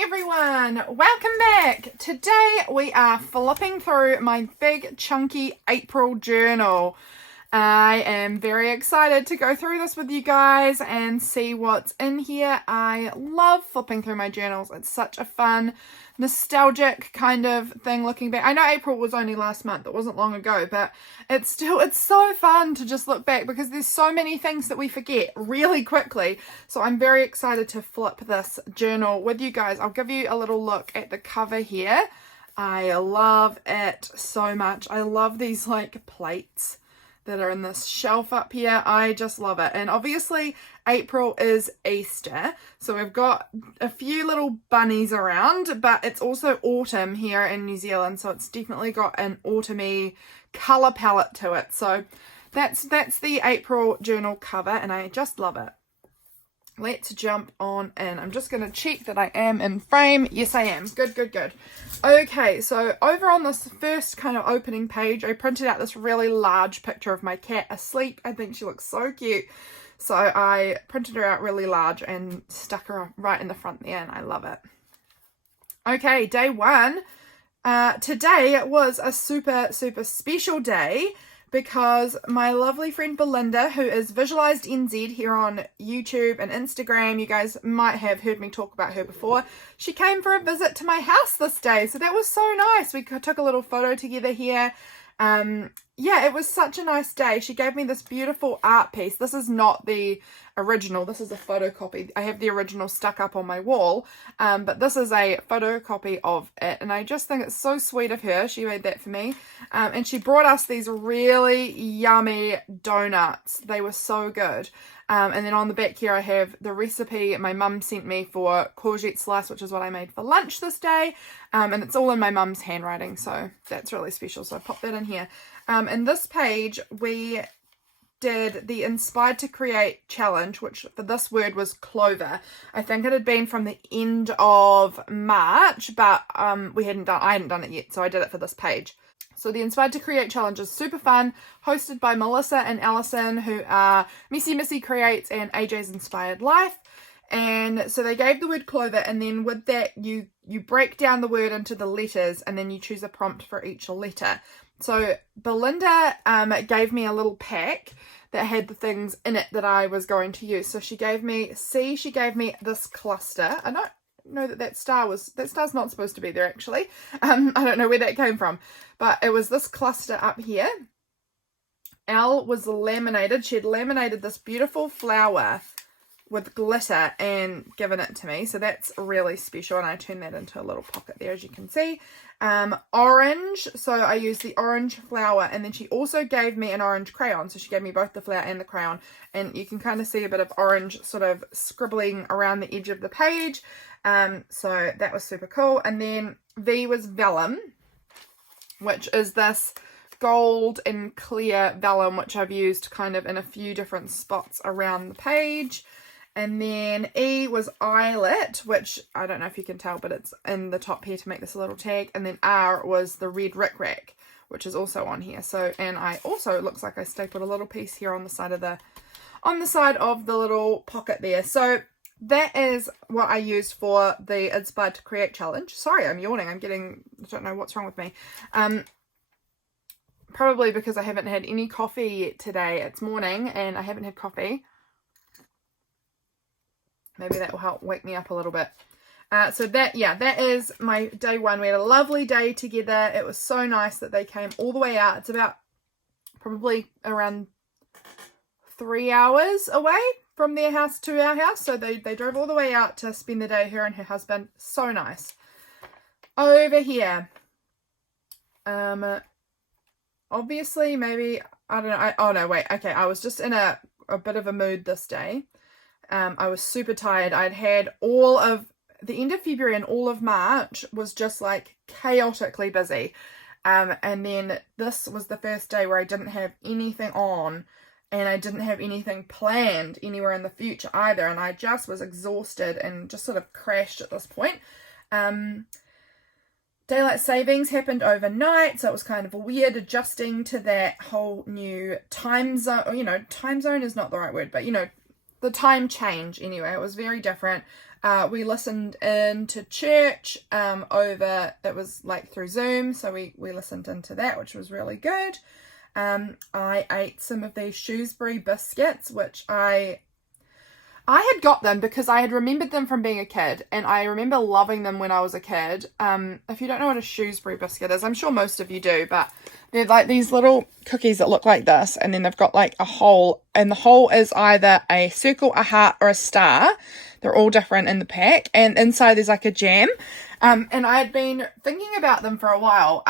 everyone, welcome back. Today we are flipping through my big chunky April journal. I am very excited to go through this with you guys and see what's in here. I love flipping through my journals. It's such a fun, nostalgic kind of thing looking back. I know April was only last month, it wasn't long ago, but it's so fun to just look back because there's so many things that we forget really quickly. So I'm very excited to flip this journal with you guys. I'll give you a little look at the cover here. I love it so much. I love these like plates that are in this shelf up here. I just love it. And obviously April is Easter, so we've got a few little bunnies around, but it's also autumn here in New Zealand, so it's definitely got an autumny color palette to it. So that's the April journal cover, and I just love it. Let's jump on in. I'm just going to check that I am in frame. Yes, I am. Good. Okay, so over on this first kind of opening page, I printed out this really large picture of my cat asleep. I think she looks so cute. So I printed her out really large and stuck her right in the front there, and I love it. Okay, day one. Today was a super special day, because my lovely friend Belinda, who is Visualized NZ here on YouTube and Instagram, you guys might have heard me talk about her before, she came for a visit to my house this day. So that was so nice. We took a little photo together here. Yeah, it was such a nice day. She gave me this beautiful art piece. This is not the original. This is a photocopy. I have the original stuck up on my wall, but this is a photocopy of it. And I just think it's so sweet of her. She made that for me. And she brought us these really yummy donuts. They were so good. And then on the back here I have the recipe my mum sent me for courgette slice, which is what I made for lunch this day. And it's all in my mum's handwriting, so that's really special. So I popped that in here. In this page we did the Inspired to Create challenge, which for this word was clover. I think it had been from the end of March, but I hadn't done it yet, so I did it for this page. So the Inspired to Create challenge is super fun, hosted by Melissa and Allison, who are Missy Creates and AJ's Inspired Life. And so they gave the word clover, and then with that you break down the word into the letters, and then you choose a prompt for each letter. So Belinda gave me a little pack that had the things in it that I was going to use. So she gave me this cluster. I don't know that star's not supposed to be there actually. I don't know where that came from, but it was this cluster up here. Elle was laminated. She had laminated this beautiful flower with glitter and given it to me, so that's really special, and I turned that into a little pocket there, as you can see. Orange, so I used the orange flower, and then she also gave me an orange crayon, so she gave me both the flower and the crayon, and you can kind of see a bit of orange sort of scribbling around the edge of the page. So that was super cool. And then V was vellum, which is this gold and clear vellum, which I've used kind of in a few different spots around the page. And then E was eyelet, which I don't know if you can tell, but it's in the top here to make this a little tag. And then R was the red rickrack, which is also on here. So, and I also, looks like I stapled a little piece here on the side of the little pocket there. So that is what I used for the Inspired to Create challenge. Sorry, I'm yawning. I don't know what's wrong with me. Probably because I haven't had any coffee yet today. It's morning and I haven't had coffee. Maybe that will help wake me up a little bit. So that is my day one. We had a lovely day together. It was so nice that they came all the way out. It's about probably around 3 hours away from their house to our house. So they drove all the way out to spend the day, her and her husband. So nice. Over here. Obviously, maybe, I don't know. Oh no, wait. Okay, I was just in a bit of a mood this day. I was super tired. I'd had all of the end of February and all of March was just like chaotically busy. And then this was the first day where I didn't have anything on and I didn't have anything planned anywhere in the future either. And I just was exhausted and just sort of crashed at this point. Daylight savings happened overnight, so it was kind of weird adjusting to that whole new time zone. You know, time zone is not the right word, but you know, the time change anyway. It was very different. We listened into church over, it was like through Zoom, so we listened into that, which was really good. I ate some of these Shrewsbury biscuits, which I had got them because I had remembered them from being a kid, and I remember loving them when I was a kid. If you don't know what a Shrewsbury biscuit is, I'm sure most of you do, but they're like these little cookies that look like this, and then they've got like a hole, and the hole is either a circle, a heart, or a star. They're all different in the pack, and inside there's like a jam. And I had been thinking about them for a while,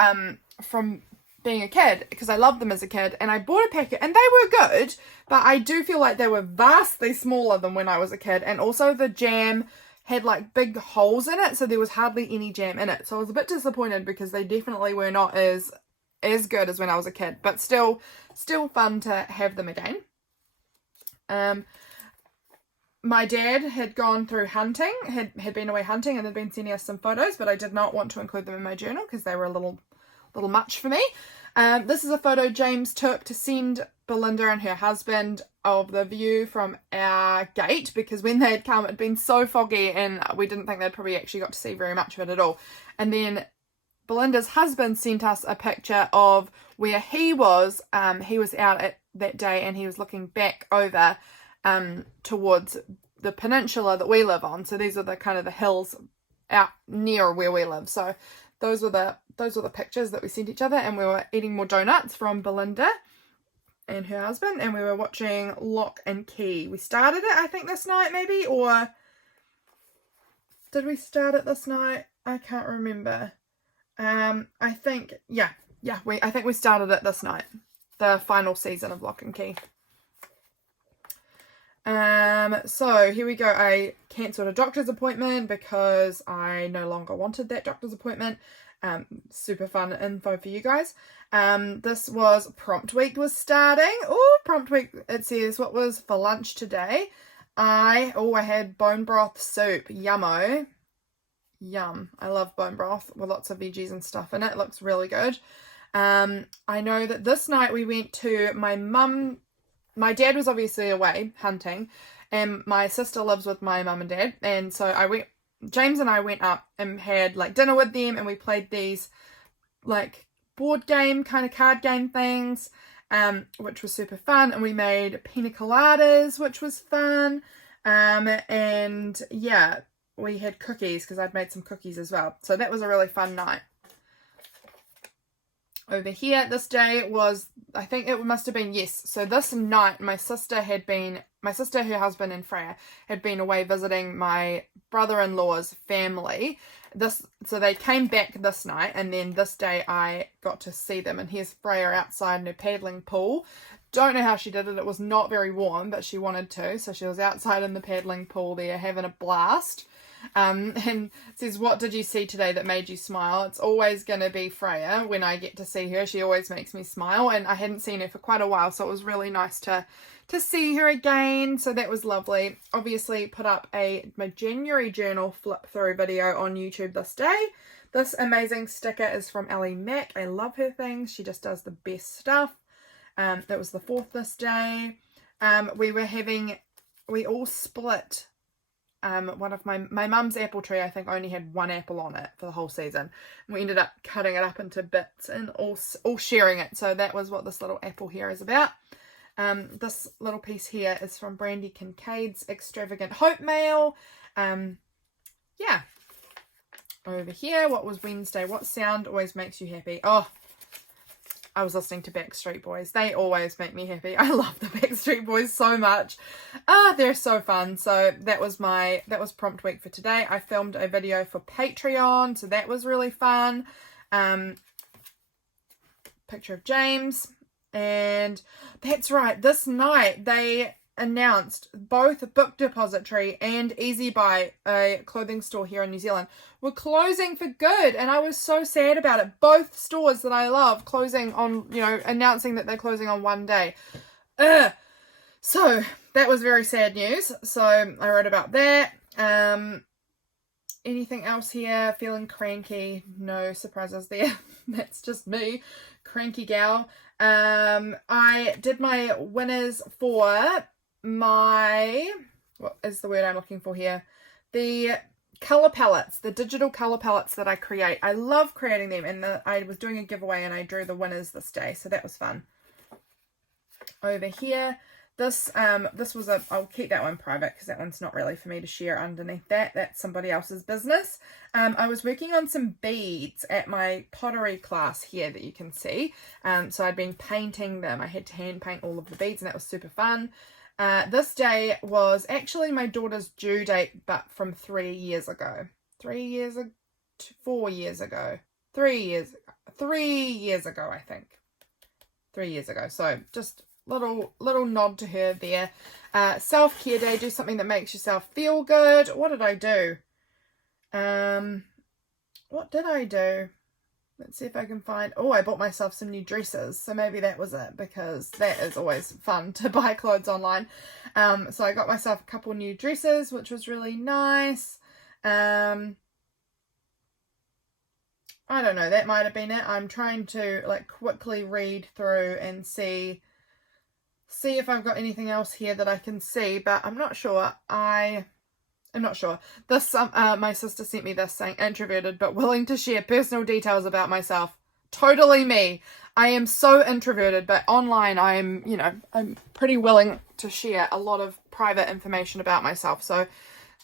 from being a kid, because I loved them as a kid, and I bought a packet, and they were good, but I do feel like they were vastly smaller than when I was a kid, and also the jam had like big holes in it, so there was hardly any jam in it, so I was a bit disappointed because they definitely were not as good as when I was a kid, but still fun to have them again. My dad had gone through hunting, had been away hunting, and had been sending us some photos, but I did not want to include them in my journal because they were a little much for me. This is a photo James took to send Belinda and her husband of the view from our gate, because when they had come, it had been so foggy and we didn't think they'd probably actually got to see very much of it at all. And then Belinda's husband sent us a picture of where he was. He was out at that day, and he was looking back over towards the peninsula that we live on. So these are the kind of the hills out near where we live. So those were the pictures that we sent each other, and we were eating more donuts from Belinda and her husband, and we were watching Lock and Key. We started it, I think, this night maybe, or did we start it this night? I can't remember. I think, I think we started it this night, the final season of Lock and Key. So here we go. I cancelled a doctor's appointment because I no longer wanted that doctor's appointment. Super fun info for you guys. This was prompt week was starting. Oh, prompt week. It says, what was for lunch today? I had bone broth soup. Yummo. Yum. I love bone broth with lots of veggies and stuff in it. It looks really good. I know that this night we went to my mum. My dad was obviously away hunting, and my sister lives with my mum and dad, and so James and I went up and had like dinner with them, and we played these like board game kind of card game things, which was super fun, and we made pina coladas, which was fun, and yeah, we had cookies because I'd made some cookies as well, so that was a really fun night. Over here, this day was, I think it must have been, yes. So this night, my sister, her husband and Freya had been away visiting my brother-in-law's family. So they came back this night, and then this day I got to see them. And here's Freya outside in her paddling pool. Don't know how she did it. It was not very warm, but she wanted to. So she was outside in the paddling pool there, having a blast. And it says, what did you see today that made you smile? It's always going to be Freya. When I get to see her, she always makes me smile, and I hadn't seen her for quite a while, so it was really nice to see her again, so that was lovely. Obviously put up my January journal flip through video on YouTube this day. This amazing sticker is from Elly Mack. I love her things. She just does the best stuff. That was the 4th this day. We all split one of my mum's apple tree. I think only had one apple on it for the whole season. We ended up cutting it up into bits and all sharing it. So that was what this little apple here is about. This little piece here is from Brandi Kincaid's Extravagant Hope Mail. Yeah. Over here, what was Wednesday? What sound always makes you happy? Oh, I was listening to Backstreet Boys. They always make me happy. I love the Backstreet Boys so much. They're so fun. So that was prompt week for today. I filmed a video for Patreon, so that was really fun. Picture of James. And that's right, this night they announced both Book Depository and Easy Buy, a clothing store here in New Zealand, were closing for good, and I was so sad about it. Both stores that I love closing on, announcing that they're closing on one day. So that was very sad news. So I wrote about that. Anything else here? Feeling cranky? No surprises there. That's just me, cranky gal. I did my winners for what is the word I'm looking for here? the color palettes, the digital color palettes that I create. I love creating them, and I was doing a giveaway and I drew the winners this day, so that was fun. Over here, this was I'll keep that one private because that one's not really for me to share underneath that. That's somebody else's business. I was working on some beads at my pottery class here that you can see. So I'd been painting them. I had to hand paint all of the beads, and that was super fun. This day was actually my daughter's due date, but from 3 years ago. 3 years ago? 4 years ago? 3 years ago? 3 years ago, I think. 3 years ago. So just little nod to her there. Self-care day. Do something that makes yourself feel good. What did I do? What did I do? Let's see if I can find... Oh, I bought myself some new dresses. So maybe that was it, because that is always fun to buy clothes online. So I got myself a couple new dresses, which was really nice. I don't know. That might have been it. I'm trying to like quickly read through and see if I've got anything else here that I can see, but I'm not sure. I'm not sure. This, my sister sent me this saying, introverted but willing to share personal details about myself. Totally me. I am so introverted, but online I'm pretty willing to share a lot of private information about myself. So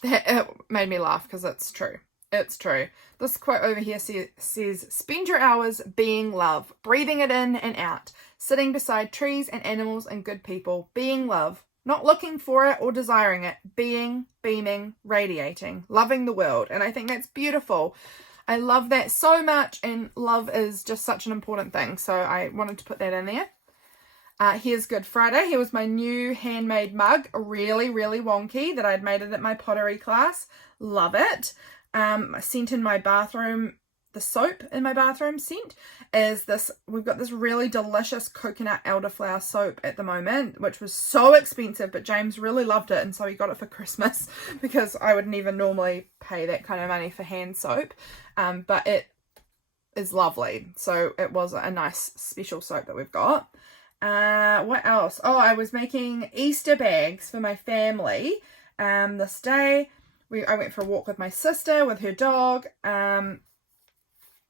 it made me laugh because it's true. It's true. This quote over here says, spend your hours being love, breathing it in and out, sitting beside trees and animals and good people, being love. Not looking for it or desiring it, being, beaming, radiating, loving the world. And I think that's beautiful. I love that so much, and love is just such an important thing. So I wanted to put that in there. Here's Good Friday. Here was my new handmade mug, really, really wonky, that I'd made it at my pottery class. Love it. Scent in my bathroom, the soap in my bathroom scent is this. We've got this really delicious coconut elderflower soap at the moment, which was so expensive, but James really loved it, and so he got it for Christmas because I would never normally pay that kind of money for hand soap, but it is lovely. So it was a nice special soap that we've got. What else? Oh, I was making Easter bags for my family this day. I went for a walk with my sister with her dog.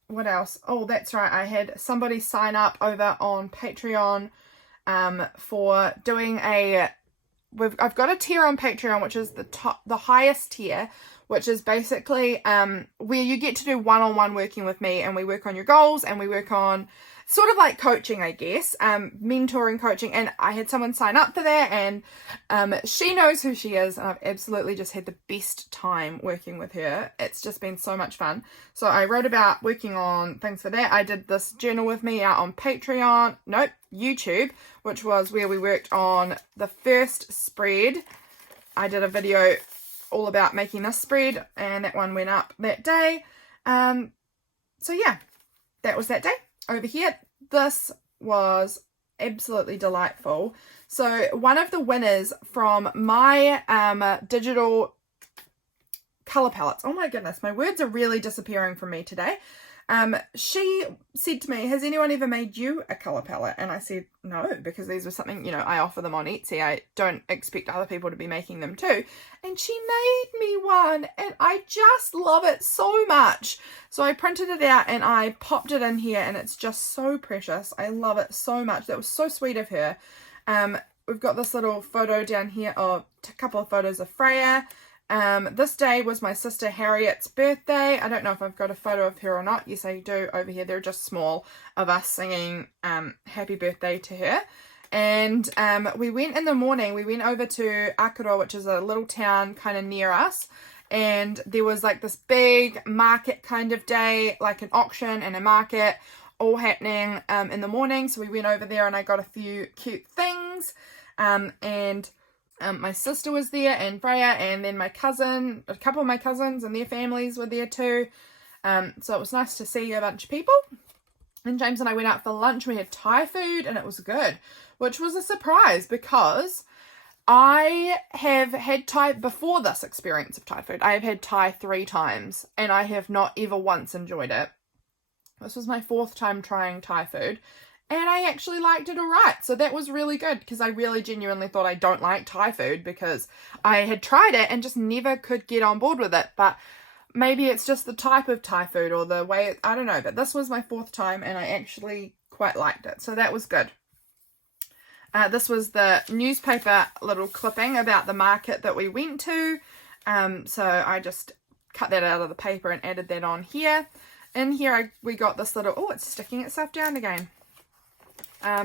What else? Oh, that's right. I had somebody sign up over on Patreon for doing I've got a tier on Patreon, which is the highest tier, which is basically where you get to do one-on-one working with me, and we work on your goals, and we work on sort of like coaching, I guess, mentoring coaching. And I had someone sign up for that, and she knows who she is, and I've absolutely just had the best time working with her. It's just been so much fun. So I wrote about working on things for that. I did this journal with me out on YouTube, which was where we worked on the first spread. I did a video all about making this spread, and that one went up that day. So yeah, that was that day. Over here, this was absolutely delightful. So one of the winners from my digital color palettes, oh my goodness, my words are really disappearing from me today. She said to me, has anyone ever made you a color palette? And I said, no, because these were something, I offer them on Etsy. I don't expect other people to be making them too. And she made me one, and I just love it so much. So I printed it out and I popped it in here, and it's just so precious. I love it so much. That was so sweet of her. We've got this little photo down here of a couple of photos of Freya. This day was my sister Harriet's birthday. I don't know if I've got a photo of her or not. Yes, I do over here. They're just small of us singing happy birthday to her. And we went in the morning. We went over to Akaroa, which is a little town kind of near us. And there was like this big market kind of day, like an auction and a market all happening in the morning. So we went over there and I got a few cute things. My sister was there, and Freya, and then my cousin, a couple of my cousins and their families were there too. So it was nice to see a bunch of people. And James and I went out for lunch. We had Thai food, and it was good, which was a surprise because I have had Thai before this experience of Thai food. I have had Thai 3 times, and I have not ever once enjoyed it. This was my 4th time trying Thai food, and I actually liked it all right. So that was really good, because I really genuinely thought I don't like Thai food, because I had tried it and just never could get on board with it. But maybe it's just the type of Thai food or the way, I don't know. But this was my 4th time and I actually quite liked it. So that was good. This was the newspaper little clipping about the market that we went to. So I just cut that out of the paper and added that on here. In here we got this little, oh, it's sticking itself down again.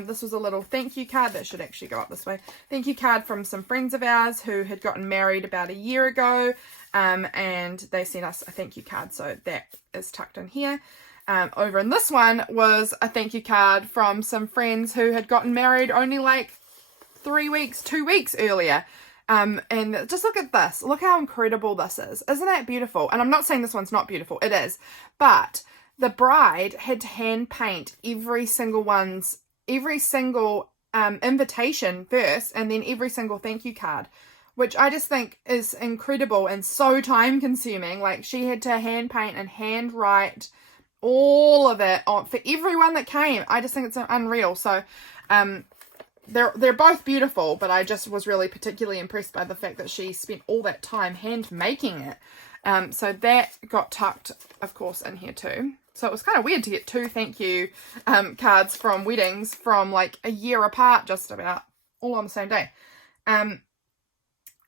This was a little thank you card that should actually go up this way. Thank you card from some friends of ours who had gotten married about a year ago. And they sent us a thank you card. So that is tucked in here. Over in this one was a thank you card from some friends who had gotten married only like 2 weeks earlier. And just look at this. Look how incredible this is. Isn't that beautiful? And I'm not saying this one's not beautiful. It is. But the bride had to hand paint every single invitation first, and then every single thank you card, which I just think is incredible and so time consuming. Like, she had to hand paint and hand write all of it for everyone that came. I just think it's unreal. So they're both beautiful, but I just was really particularly impressed by the fact that she spent all that time hand making it. So that got tucked, of course, in here too. So it was kind of weird to get 2 thank you cards from weddings from like a year apart, just about, all on the same day. And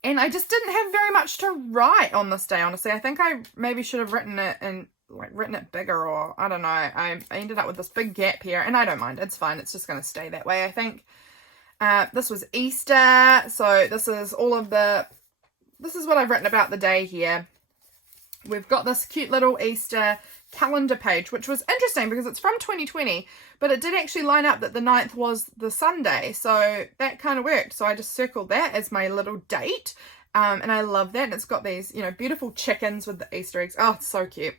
I just didn't have very much to write on this day, honestly. I think I maybe should have written it bigger, or I don't know. I ended up with this big gap here, and I don't mind. It's fine. It's just going to stay that way, I think. This was Easter. So this is this is what I've written about the day here. We've got this cute little Easter calendar page, which was interesting because it's from 2020, but it did actually line up that the 9th was the Sunday, so that kind of worked. So I just circled that as my little date, and I love that. And it's got these, beautiful chickens with the Easter eggs. Oh, it's so cute.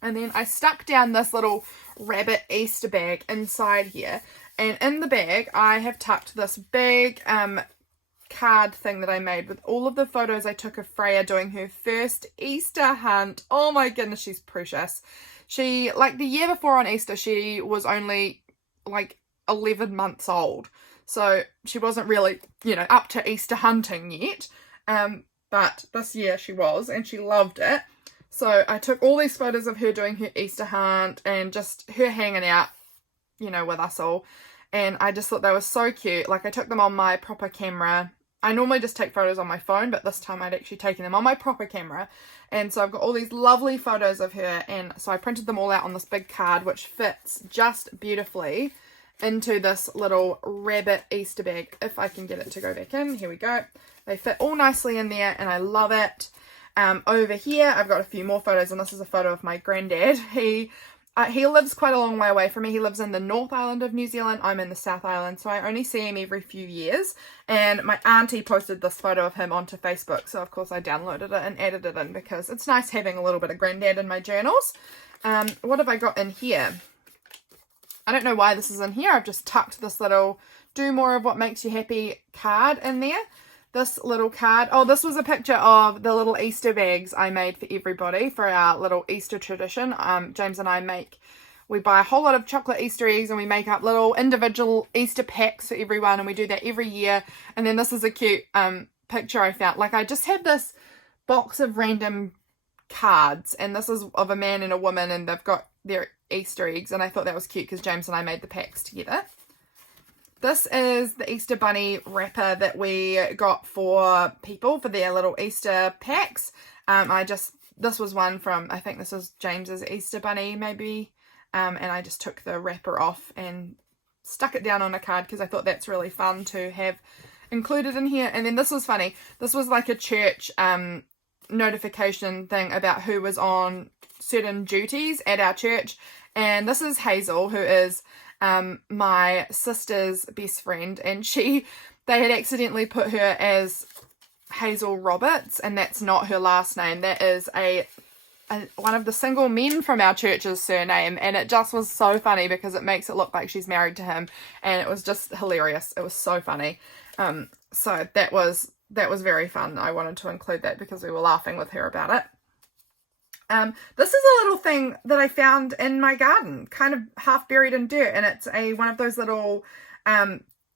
And then I stuck down this little rabbit Easter bag inside here, and in the bag I have tucked this big card thing that I made with all of the photos I took of Freya doing her first Easter hunt. Oh my goodness, she's precious. She, like, the year before on Easter, she was only like 11 months old, so she wasn't really, up to Easter hunting yet, but this year she was, and she loved it. So I took all these photos of her doing her Easter hunt and just her hanging out, with us all. And I just thought they were so cute. Like, I took them on my proper camera. I normally just take photos on my phone, but this time I'd actually taken them on my proper camera. And so I've got all these lovely photos of her. And so I printed them all out on this big card, which fits just beautifully into this little rabbit Easter bag. If I can get it to go back in. Here we go. They fit all nicely in there, and I love it. Over here, I've got a few more photos, and this is a photo of my granddad. He lives quite a long way away from me. He lives in the North Island of New Zealand. I'm in the South Island, so I only see him every few years. And my auntie posted this photo of him onto Facebook, so of course I downloaded it and added it in because it's nice having a little bit of granddad in my journals. What have I got in here? I don't know why this is in here. I've just tucked this little do more of what makes you happy card in there. This little card. Oh, this was a picture of the little Easter bags I made for everybody for our little Easter tradition. James and I we buy a whole lot of chocolate Easter eggs, and we make up little individual Easter packs for everyone, and we do that every year. And then this is a cute picture I found. Like, I just had this box of random cards, and this is of a man and a woman, and they've got their Easter eggs, and I thought that was cute because James and I made the packs together. This is the Easter Bunny wrapper that we got for people for their little Easter packs. This was one from, I think this is James's Easter Bunny maybe. And I just took the wrapper off and stuck it down on a card because I thought that's really fun to have included in here. And then this was funny. This was like a church notification thing about who was on certain duties at our church. And this is Hazel, who is my sister's best friend, and they had accidentally put her as Hazel Roberts, and that's not her last name. That is one of the single men from our church's surname, and it just was so funny because it makes it look like she's married to him, and it was just hilarious. It was so funny. So that was very fun. I wanted to include that because we were laughing with her about it. This is a little thing that I found in my garden, kind of half buried in dirt, and it's one of those little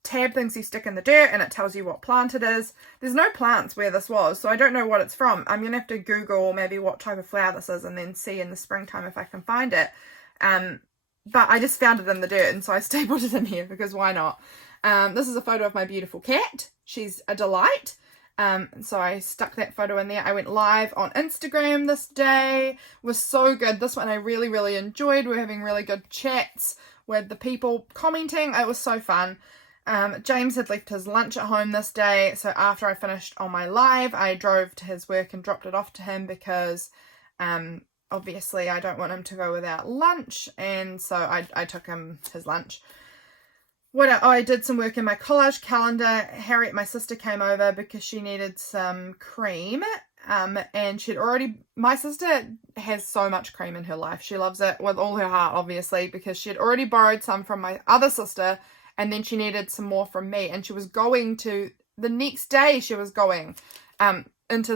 tab things you stick in the dirt, and it tells you what plant it is. There's no plants where this was, so I don't know what it's from. I'm gonna have to Google maybe what type of flower this is, and then see in the springtime if I can find it. But I just found it in the dirt, and so I stapled it in here because why not? This is a photo of my beautiful cat. She's a delight. So I stuck that photo in there. I went live on Instagram this day. It was so good. This one I really, really enjoyed. We're having really good chats with the people commenting. It was so fun. James had left his lunch at home this day. So after I finished on my live, I drove to his work and dropped it off to him because obviously I don't want him to go without lunch. And so I took him his lunch. I did some work in my collage calendar. Harriet, my sister, came over because she needed some cream. And my sister has so much cream in her life. She loves it with all her heart, obviously, because she had already borrowed some from my other sister, and then she needed some more from me. And she was the next day she was going to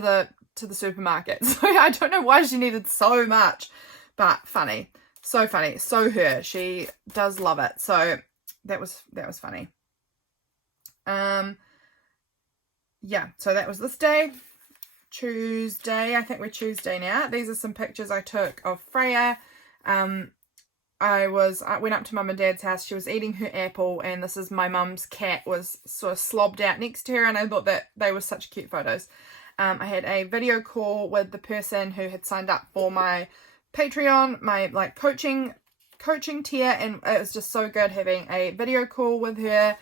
the supermarket. So I don't know why she needed so much, but funny. So funny. So her. She does love it. So that was funny. Yeah, so that was this day. Tuesday, I think we're Tuesday now. These are some pictures I took of Freya. I went up to mum and dad's house. She was eating her apple, and this is my mum's cat was sort of slobbed out next to her, and I thought that they were such cute photos. I had a video call with the person who had signed up for my Patreon, my coaching tier, and it was just so good having a video call with her,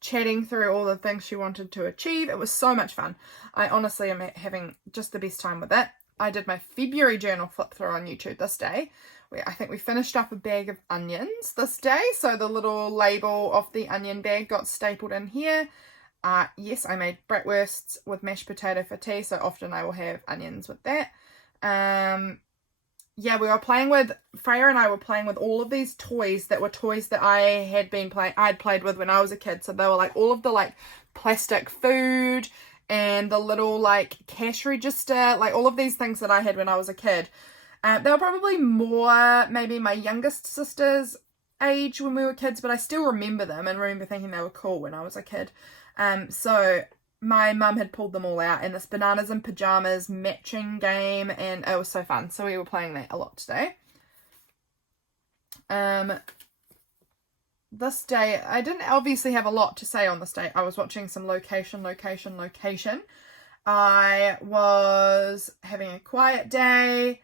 chatting through all the things she wanted to achieve. It was so much fun. I honestly am having just the best time with it. I did my February journal flip through on YouTube this day. I think we finished up a bag of onions this day, so the little label of the onion bag got stapled in here. Yes, I made bratwursts with mashed potato for tea, so often I will have onions with that. Yeah, Freya and I were playing with all of these toys that were toys that I'd played with when I was a kid. So they were all of the plastic food and the little cash register, all of these things that I had when I was a kid. They were probably more maybe my youngest sister's age when we were kids, but I still remember them and remember thinking they were cool when I was a kid. So my mum had pulled them all out in this bananas and pajamas matching game, and it was so fun. So we were playing that a lot today. This day, I didn't obviously have a lot to say on this day. I was watching some location. I was having a quiet day.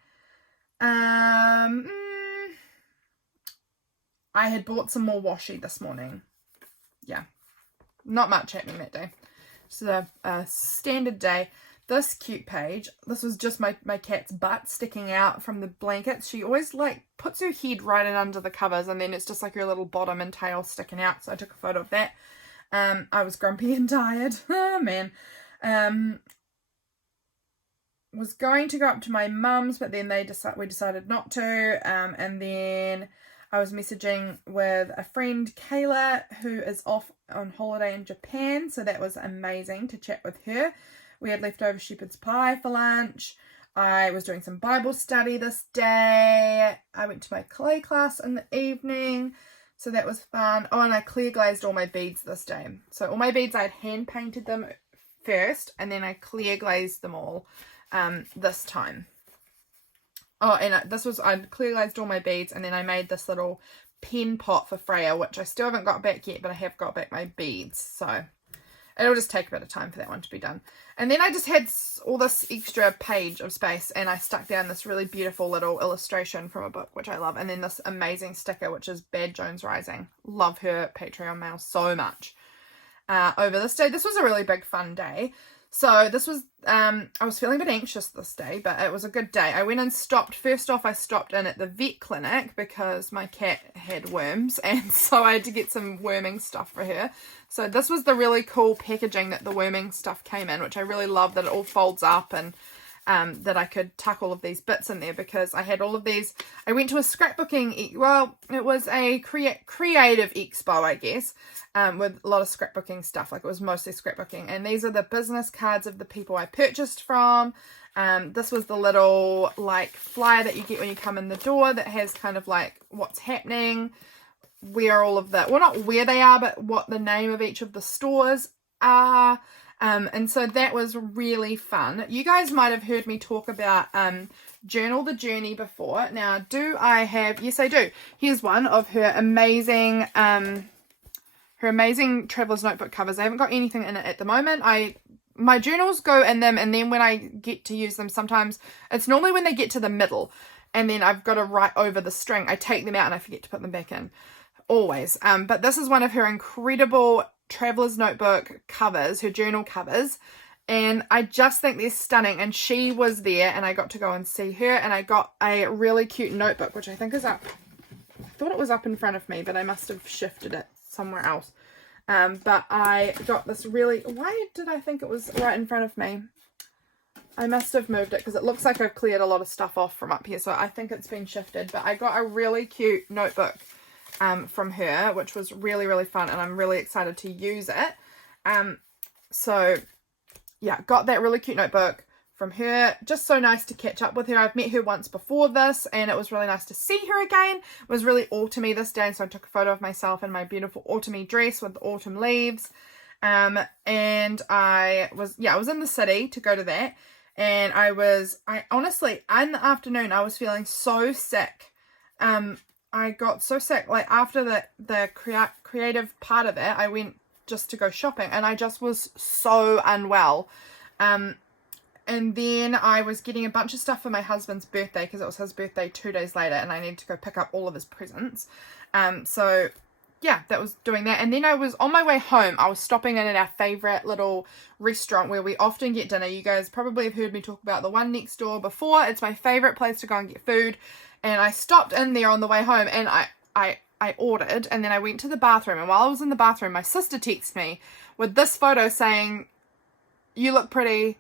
I had bought some more washi this morning. Yeah, not much happening that day. So a standard day. This cute page, this was just my cat's butt sticking out from the blankets. She always puts her head right in under the covers, and then it's just her little bottom and tail sticking out. So I took a photo of that. I was grumpy and tired. Oh man. Was going to go up to my mum's, but then we decided not to. And then I was messaging with a friend, Kayla, who is off on holiday in Japan. So that was amazing to chat with her. We had leftover shepherd's pie for lunch. I was doing some Bible study this day. I went to my clay class in the evening. So that was fun. Oh, and I clear glazed all my beads this day. So all my beads, I had hand painted them first, and then I clear glazed them all this time. Oh, and I clear glazed all my beads, and then I made this little pen pot for Freya, which I still haven't got back yet, but I have got back my beads. So it'll just take a bit of time for that one to be done. And then I just had all this extra page of space, and I stuck down this really beautiful little illustration from a book, which I love. And then this amazing sticker, which is Bad Jones Rising. Love her Patreon mail so much. Over this day, this was a really big fun day. So this was, I was feeling a bit anxious this day, but it was a good day. I went and first off I stopped in at the vet clinic because my cat had worms, and so I had to get some worming stuff for her. So this was the really cool packaging that the worming stuff came in, which I really love, that it all folds up, and that I could tuck all of these bits in there, because I had all of these. I went to a scrapbooking, it was a creative expo, I guess, with a lot of scrapbooking stuff. It was mostly scrapbooking, and these are the business cards of the people I purchased from. This was the little like flyer that you get when you come in the door that has kind of like what's happening, where all of that, well, not where they are, but what the name of each of the stores are. And so that was really fun. You guys might have heard me talk about Journal the Journey before. Now, do I have? Yes, I do. Here's one of her amazing Traveler's Notebook covers. I haven't got anything in it at the moment. My journals go in them, and then when I get to use them, sometimes it's normally when they get to the middle, and then I've got to write over the string. I take them out and I forget to put them back in. Always. But this is one of her incredible Traveler's Notebook covers, her journal covers, and I just think they're stunning. And she was there, and I got to go and see her, and I got a really cute notebook, which I think is up. I thought it was up in front of me, but I must have shifted it somewhere else. But I got this really, why did I think it was right in front of me? I must have moved it because it looks like I've cleared a lot of stuff off from up here, so I think it's been shifted. But I got a really cute notebook from her, which was really, really fun, and I'm really excited to use it. So yeah, got that really cute notebook from her. Just so nice to catch up with her. I've met her once before this, and it was really nice to see her again. It was really autumny this day, so I took a photo of myself in my beautiful autumny dress with the autumn leaves. And I was in the city to go to that, and I honestly, in the afternoon, I was feeling so sick. I got so sick, like after the creative part of it, I went just to go shopping, and I just was so unwell. And then I was getting a bunch of stuff for my husband's birthday, because it was his birthday 2 days later, and I needed to go pick up all of his presents. So yeah, that was doing that. And then I was on my way home. I was stopping in at our favorite little restaurant where we often get dinner. You guys probably have heard me talk about the one next door before. It's my favorite place to go and get food. And I stopped in there on the way home, and I ordered, and then I went to the bathroom. And while I was in the bathroom, my sister texted me with this photo saying, "You look pretty.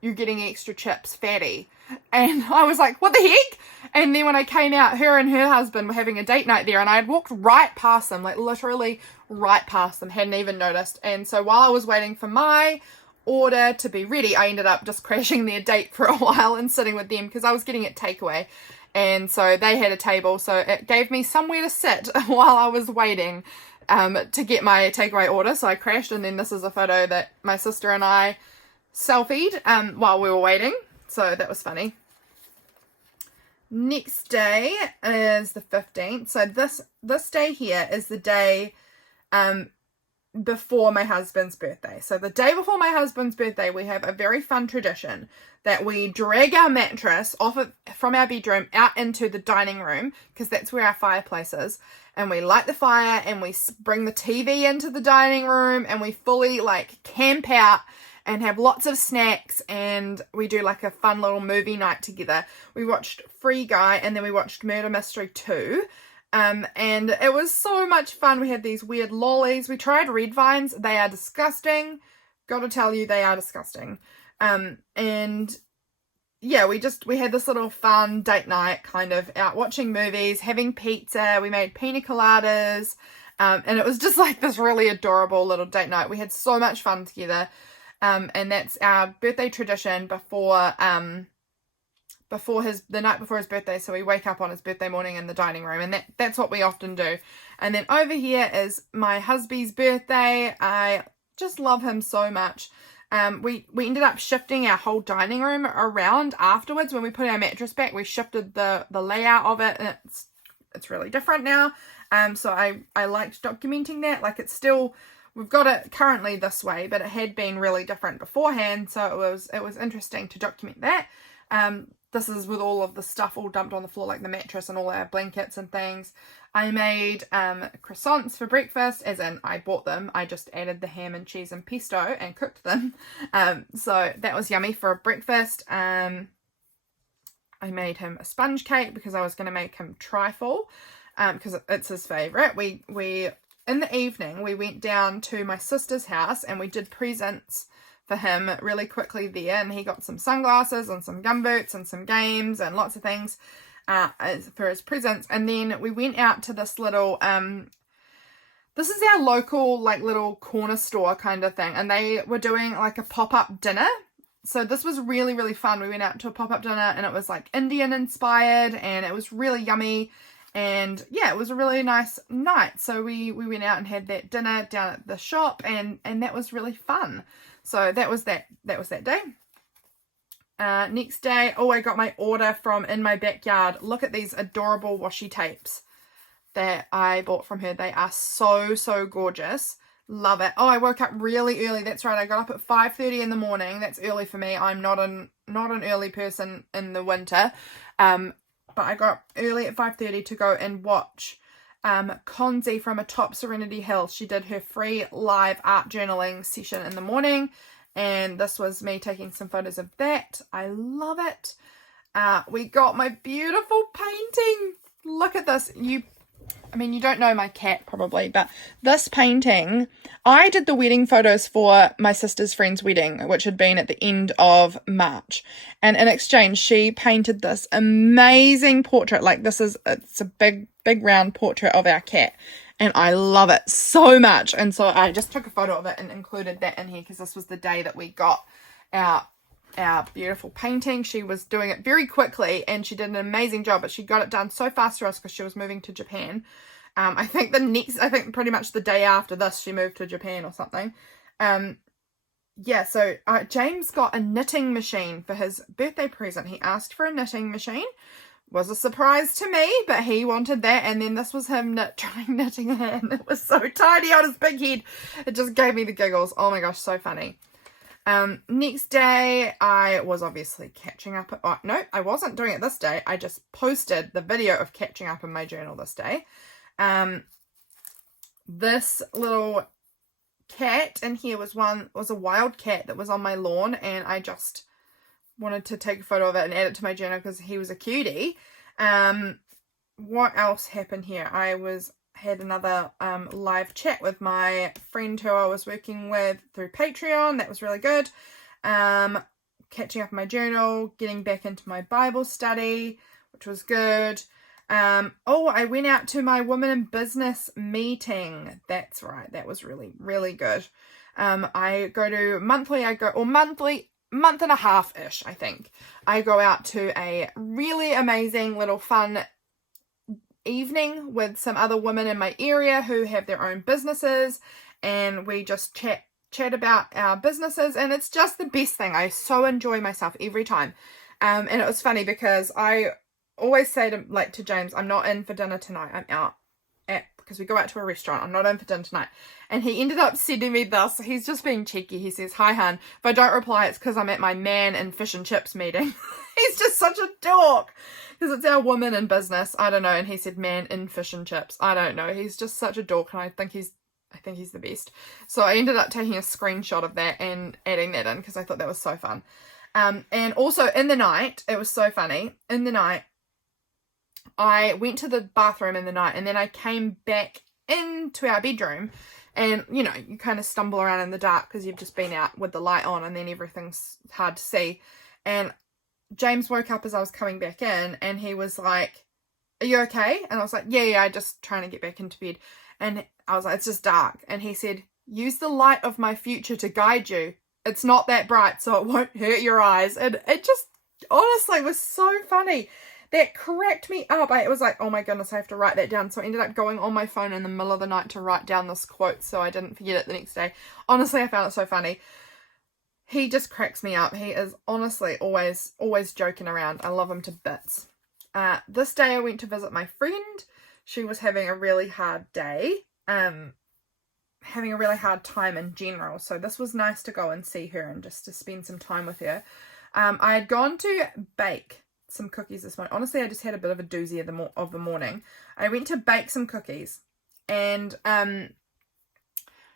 You're getting extra chips, fatty." And I was like, what the heck? And then when I came out, her and her husband were having a date night there, and I had walked right past them, like literally right past them, hadn't even noticed. And so while I was waiting for my order to be ready, I ended up just crashing their date for a while and sitting with them, because I was getting it takeaway. And so they had a table, so it gave me somewhere to sit while I was waiting to get my takeaway order. So I crashed, and then this is a photo that my sister and I selfied while we were waiting. So that was funny. Next day is the 15th. So this day here is the day before my husband's birthday. So the day before my husband's birthday, we have a very fun tradition that we drag our mattress from our bedroom out into the dining room, because that's where our fireplace is, and we light the fire, and we bring the TV into the dining room, and we fully like camp out and have lots of snacks, and we do like a fun little movie night together. We watched Free Guy, and then we watched Murder Mystery 2. And it was so much fun. We had these weird lollies. We tried red vines. They are disgusting. Gotta tell you, they are disgusting. And yeah, we had this little fun date night, kind of out watching movies, having pizza. We made pina coladas. And it was just like this really adorable little date night. We had so much fun together. And that's our birthday tradition before the night before his birthday. So we wake up on his birthday morning in the dining room, and that's what we often do. And then over here is my husband's birthday. I just love him so much. We ended up shifting our whole dining room around afterwards. When we put our mattress back, we shifted the layout of it, and it's really different now. So I liked documenting that. Like, it's still, we've got it currently this way, but it had been really different beforehand. So it was interesting to document that. This is with all of the stuff all dumped on the floor, like the mattress and all our blankets and things. I made croissants for breakfast, as in I bought them. I just added the ham and cheese and pesto and cooked them. So that was yummy for breakfast. I made him a sponge cake because I was going to make him trifle, because it's his favourite. We in the evening, we went down to my sister's house and we did presents for him really quickly there, and he got some sunglasses and some gumboots and some games and lots of things for his presents. And then we went out to this little this is our local like little corner store kind of thing, and they were doing like a pop-up dinner so this was really, really fun. We went out to a pop-up dinner and it was like Indian inspired and it was really yummy. And yeah, it was a really nice night. So we went out and had that dinner down at the shop and that was really fun. So that was that day. Next day, I got my order from Inmybackyard. Look at these adorable washi tapes that I bought from her. They are so, so gorgeous. Love it. I woke up really early. That's right. I got up at 5:30 in the morning. That's early for me. I'm not an early person in the winter. But I got up early at 5:30 to go and watch Konzi from Atop Serenity Hill. She did her free live art journaling session in the morning. And this was me taking some photos of that. I love it. We got my beautiful painting. Look at this. You don't know my cat probably, but this painting, I did the wedding photos for my sister's friend's wedding, which had been at the end of March. And in exchange, she painted this amazing portrait. Like it's a big, big round portrait of our cat. And I love it so much. And so I just took a photo of it and included that in here because this was the day that we got our beautiful painting. She was doing it very quickly and she did an amazing job, but she got it done so fast for us because she was moving to Japan. I think pretty much the day after this she moved to Japan or something. Yeah, so James got a knitting machine for his birthday present. He asked for a knitting machine. Was a surprise to me, but he wanted that. And then this was him trying knitting it, and it was so tiny on his big head. It just gave me the giggles. Oh my gosh, so funny. Next day, I was obviously catching up. No, I wasn't doing it this day. I just posted the video of catching up in my journal this day. This little cat in here was a wild cat that was on my lawn, and I just wanted to take a photo of it and add it to my journal because he was a cutie. What else happened here? I had another live chat with my friend who I was working with through Patreon. That was really good. Catching up on my journal, getting back into my Bible study, which was good. I went out to my Women in Business meeting. That's right. That was really, really good. I go to month and a half-ish, I think. I go out to a really amazing little fun evening with some other women in my area who have their own businesses, and we just chat about our businesses, and it's just the best thing. I so enjoy myself every time. And it was funny because I always say to James, I'm not in for dinner tonight. I'm out because we go out to a restaurant. I'm not in for dinner tonight. And he ended up sending me this. He's just being cheeky. He says, "Hi, hun. If I don't reply, it's because I'm at my man and fish and chips meeting." He's just such a dork because it's our woman in business. I don't know. And he said man in fish and chips. I don't know. He's just such a dork, and I think he's the best. So I ended up taking a screenshot of that and adding that in because I thought that was so fun. And also in the night, it was so funny. In the night, I went to the bathroom in the night, and then I came back into our bedroom, and you kind of stumble around in the dark because you've just been out with the light on, and then everything's hard to see. And James woke up as I was coming back in, and he was like, "Are you okay?" And I was like, yeah, I'm just trying to get back into bed. And I was like, "It's just dark." And he said, "Use the light of my future to guide you. It's not that bright, so it won't hurt your eyes." And it just honestly was so funny. That cracked me up. I was like, oh my goodness, I have to write that down. So I ended up going on my phone in the middle of the night to write down this quote so I didn't forget it the next day. Honestly, I found it so funny. He just cracks me up. He is honestly always joking around. I love him to bits. This day I went to visit my friend. She was having a really hard day. Having a really hard time in general. So this was nice to go and see her and just to spend some time with her. I had gone to bake some cookies this morning. Honestly, I just had a bit of a doozy of the morning. I went to bake some cookies, and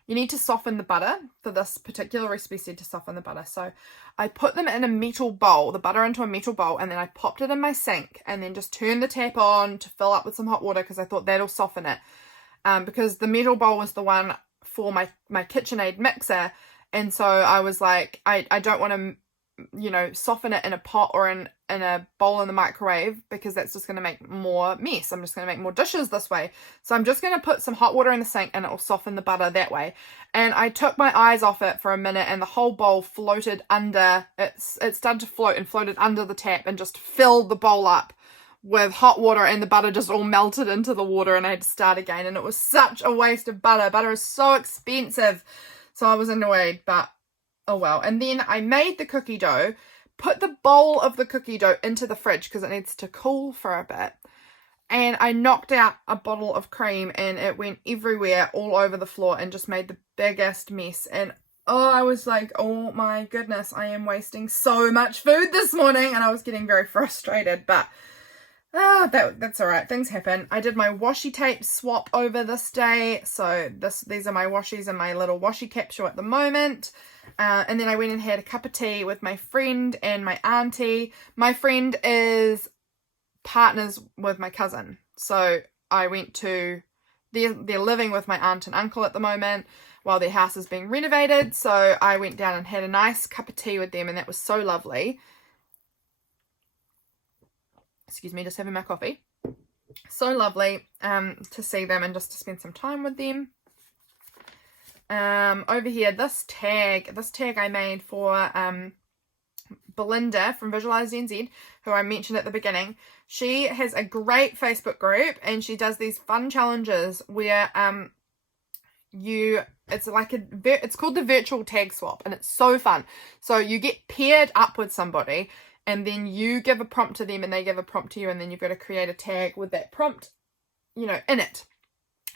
you need to soften the butter. For this particular recipe said to soften the butter. So I put them in a metal bowl, the butter into a metal bowl, and then I popped it in my sink and then just turned the tap on to fill up with some hot water because I thought that'll soften it. Because the metal bowl was the one for my KitchenAid mixer, and so I was like, I don't want to you know, soften it in a pot or in a bowl in the microwave, because that's just going to make more mess. I'm just going to make more dishes this way. So I'm just going to put some hot water in the sink and it will soften the butter that way. And I took my eyes off it for a minute and the whole bowl floated under, it started to float and floated under the tap and just filled the bowl up with hot water, and the butter just all melted into the water and I had to start again. And it was such a waste of butter. Butter is so expensive. So I was annoyed, but oh well. And then I made the cookie dough, put the bowl of the cookie dough into the fridge because it needs to cool for a bit. And I knocked out a bottle of cream and it went everywhere, all over the floor, and just made the biggest mess. And oh, I was like, oh my goodness, I am wasting so much food this morning. And I was getting very frustrated, but that's all right. Things happen. I did my washi tape swap over this day. So these are my washies and my little washi capsule at the moment. And then I went and had a cup of tea with my friend and my auntie. My friend is partners with my cousin. So I went to, they're living with my aunt and uncle at the moment while their house is being renovated. So I went down and had a nice cup of tea with them, and that was so lovely. Excuse me, just having my coffee. So lovely to see them and just to spend some time with them. Over here, this tag I made for Belinda from Visualize NZ, who I mentioned at the beginning. She has a great Facebook group and she does these fun challenges where it's called the virtual tag swap, and it's so fun. So you get paired up with somebody and then you give a prompt to them and they give a prompt to you, and then you've got to create a tag with that prompt, you know, in it,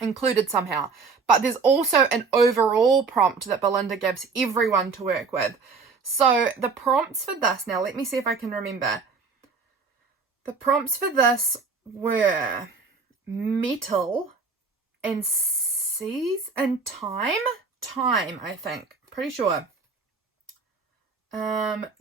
included somehow. But there's also an overall prompt that Belinda gives everyone to work with. So the prompts for this, now let me see if I can remember. The prompts for this were metal and seas and time, I think. Pretty sure.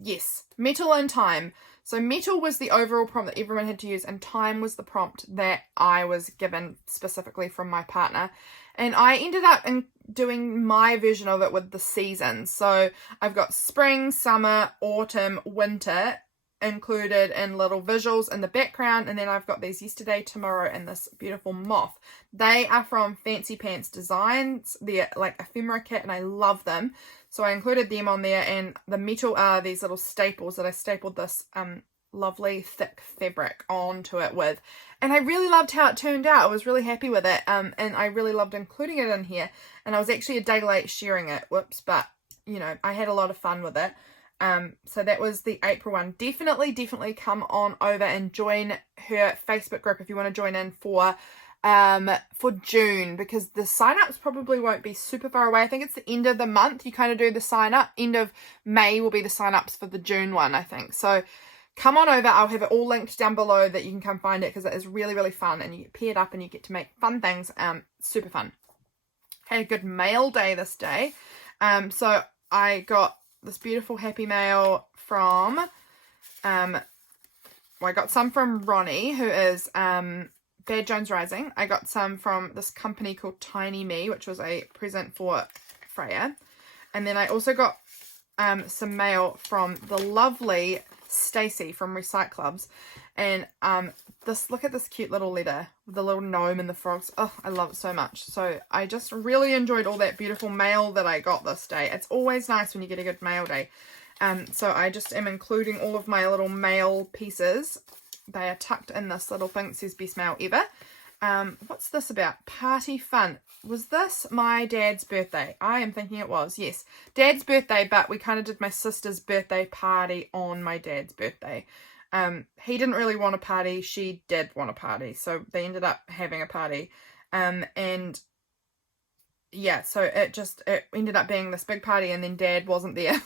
Yes, metal and time. So metal was the overall prompt that everyone had to use, and time was the prompt that I was given specifically from my partner. And I ended up doing my version of it with the seasons. So I've got spring, summer, autumn, winter included in little visuals in the background, and then I've got these yesterday, tomorrow, and this beautiful moth. They are from Fancy Pants Designs. They're like ephemera kit and I love them, so I included them on there. And the metal are these little staples that I stapled this lovely thick fabric onto it with, and I really loved how it turned out. I was really happy with it, and I really loved including it in here. And I was actually a day late sharing it, whoops, but you know, I had a lot of fun with it. So that was the April one. Definitely come on over and join her Facebook group if you want to join in for June, because the sign-ups probably won't be super far away. I think it's the end of the month you kind of do the sign-up. End of May will be the sign-ups for the June one, I think. So come on over. I'll have it all linked down below that you can come find it, because it is really fun and you get paired up and you get to make fun things. Super fun. Had a good mail day this day. So I got this beautiful happy mail from I got some from Ronnie, who is Bad Jones Rising. I got some from this company called Tiny Me, which was a present for Freya. And then I also got some mail from the lovely Stacey from Recycloves. And look at this cute little letter with the little gnome and the frogs. Oh, I love it so much. So I just really enjoyed all that beautiful mail that I got this day. It's always nice when you get a good mail day. So I just am including all of my little mail pieces. They are tucked in this little thing that says best mail ever. What's this about? Party fun. Was this my dad's birthday? I am thinking it was. Yes, dad's birthday, but we kind of did my sister's birthday party on my dad's birthday. He didn't really want a party. She did want a party. So they ended up having a party. And yeah, so it ended up being this big party, and then dad wasn't there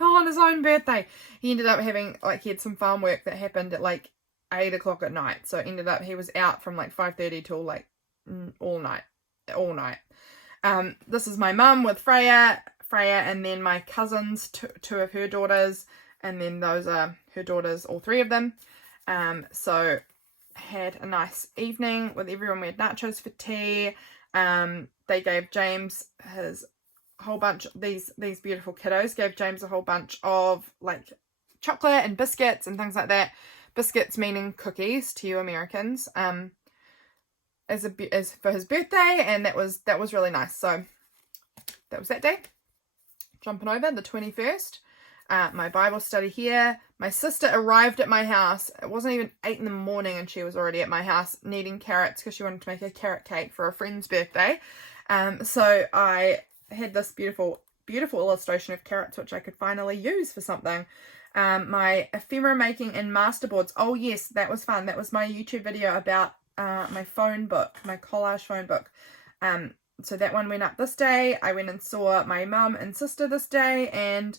on his own birthday. He ended up having, he had some farm work that happened at 8 o'clock at night. So it ended up, he was out from 5:30 till all night. This is my mum with Freya, and then my cousins, two of her daughters, and then those are her daughters, all three of them. So had a nice evening with everyone. We had nachos for tea. They gave James his a whole bunch of these beautiful kiddos. Gave James a whole bunch of like chocolate and biscuits and things like that. Biscuits meaning cookies to you Americans. As for his birthday, and that was really nice. So that was that day. Jumping over the 21st. My Bible study here. My sister arrived at my house. It wasn't even 8 in the morning and she was already at my house needing carrots because she wanted to make a carrot cake for a friend's birthday. So I had this beautiful illustration of carrots which I could finally use for something. My ephemera making and masterboards. Oh yes, that was fun. That was my YouTube video about my phone book, my collage phone book. So that one went up this day. I went and saw my mum and sister this day, and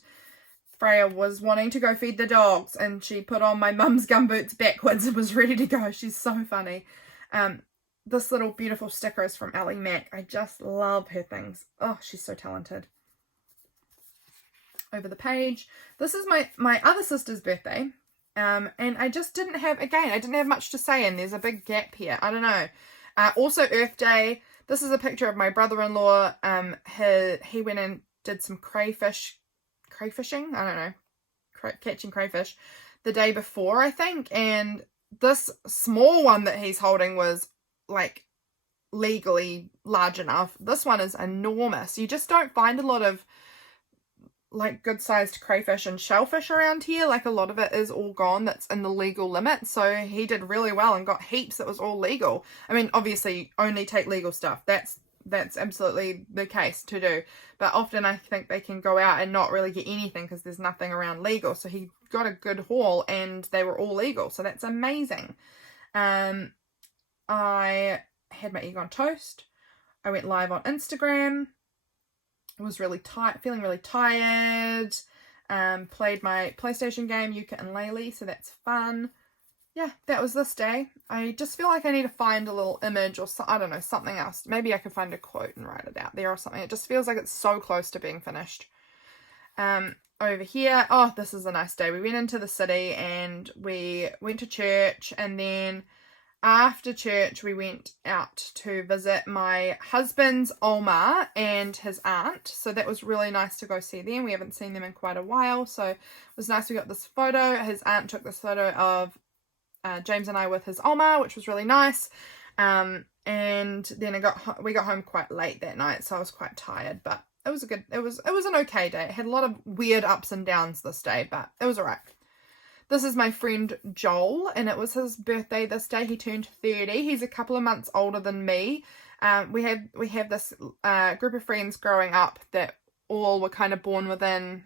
Freya was wanting to go feed the dogs, and she put on my mum's gumboots backwards and was ready to go. She's so funny. This little beautiful sticker is from Elly Mack. I just love her things. Oh, she's so talented. Over the page. This is my other sister's birthday. And I just didn't have, again, I didn't have much to say, and there's a big gap here. I don't know. Also Earth Day. This is a picture of my brother-in-law. He went and did some crayfishing. I don't know. Catching crayfish the day before, I think. And this small one that he's holding was like legally large enough. This one is enormous. You just don't find a lot of like good sized crayfish and shellfish around here. Like a lot of it is all gone that's in the legal limit. So he did really well and got heaps that was all legal. I mean, obviously only take legal stuff. That's absolutely the case to do. But often I think they can go out and not really get anything because there's nothing around legal. So he got a good haul and they were all legal. So that's amazing. I had my egg on toast. I went live on Instagram. I was really feeling really tired. Played my PlayStation game, Yuka and Laylee, so that's fun. Yeah, that was this day. I just feel like I need to find a little image or I don't know, something else. Maybe I could find a quote and write it out there or something. It just feels like it's so close to being finished. Over here, oh, this is a nice day. We went into the city and we went to church, and then after church we went out to visit my husband's Oma and his aunt. So that was really nice to go see them. We haven't seen them in quite a while, so it was nice. We got this photo. His aunt took this photo of James and I with his Oma, which was really nice. And then we got home quite late that night, so I was quite tired, but it was an okay day. It had a lot of weird ups and downs this day, but it was alright. This is my friend Joel, and it was his birthday this day. He turned 30. He's a couple of months older than me. We have this group of friends growing up that all were kind of born within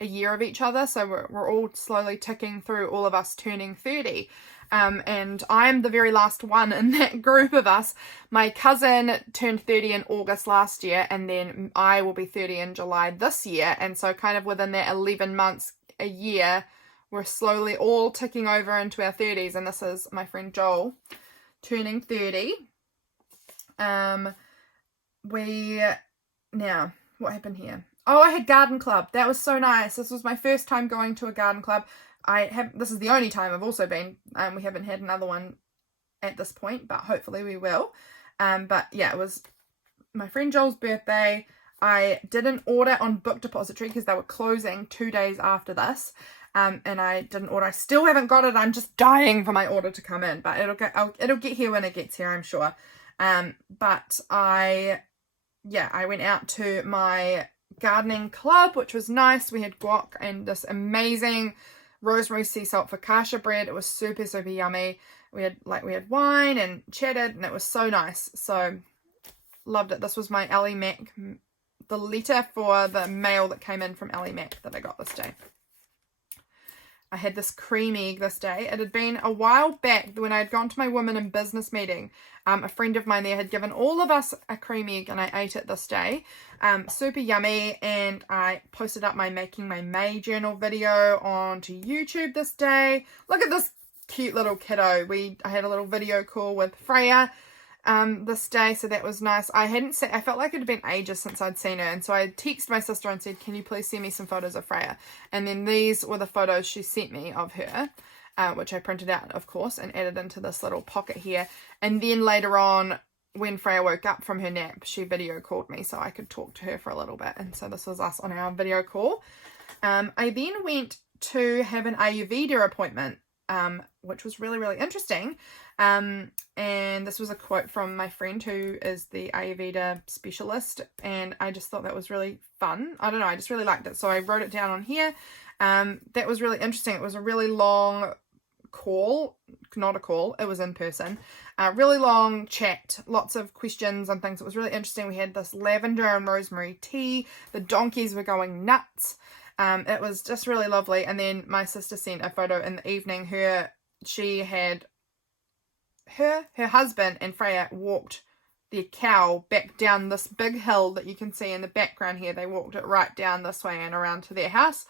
a year of each other. So we're all slowly ticking through, all of us turning 30. And I'm the very last one in that group of us. My cousin turned 30 in August last year, and then I will be 30 in July this year. And so kind of within that 11 months, a year, we're slowly all ticking over into our 30s, and this is my friend Joel turning 30. Now, what happened here? Oh, I had garden club. That was so nice. This was my first time going to a garden club. This is the only time I've also been. We haven't had another one at this point, but hopefully we will. But yeah, it was my friend Joel's birthday. I did an order on Book Depository because they were closing 2 days after this. And I didn't order. I still haven't got it. I'm just dying for my order to come in, but it'll get here when it gets here, I'm sure. But I went out to my gardening club, which was nice. We had guac and this amazing rosemary sea salt focaccia bread. It was super, super yummy. We had wine and chatted, and it was so nice. So loved it. This was my Elly Mack, the letter for the mail that came in from Elly Mack that I got this day. I had this cream egg this day. It had been a while back when I had gone to my women in business meeting. A friend of mine there had given all of us a cream egg, and I ate it this day. Super yummy, and I posted up my Making My May journal video onto YouTube this day. Look at this cute little kiddo. I had a little video call with Freya this day, so that was nice. I felt like it had been ages since I'd seen her, and so I texted my sister and said, can you please send me some photos of Freya? And then these were the photos she sent me of her, which I printed out, of course, and added into this little pocket here. And then later on, when Freya woke up from her nap, she video called me so I could talk to her for a little bit. And so this was us on our video call. I then went to have an Ayurveda appointment, which was really, really interesting. And this was a quote from my friend who is the Ayurveda specialist. And I just thought that was really fun. I don't know, I just really liked it. So I wrote it down on here. That was really interesting. It was a really long call, not a call, it was in person. Really long chat, lots of questions and things. It was really interesting. We had this lavender and rosemary tea. The donkeys were going nuts. It was just really lovely. And then my sister sent a photo in the evening. Her husband and Freya walked their cow back down this big hill that you can see in the background here. They walked it right down this way and around to their house.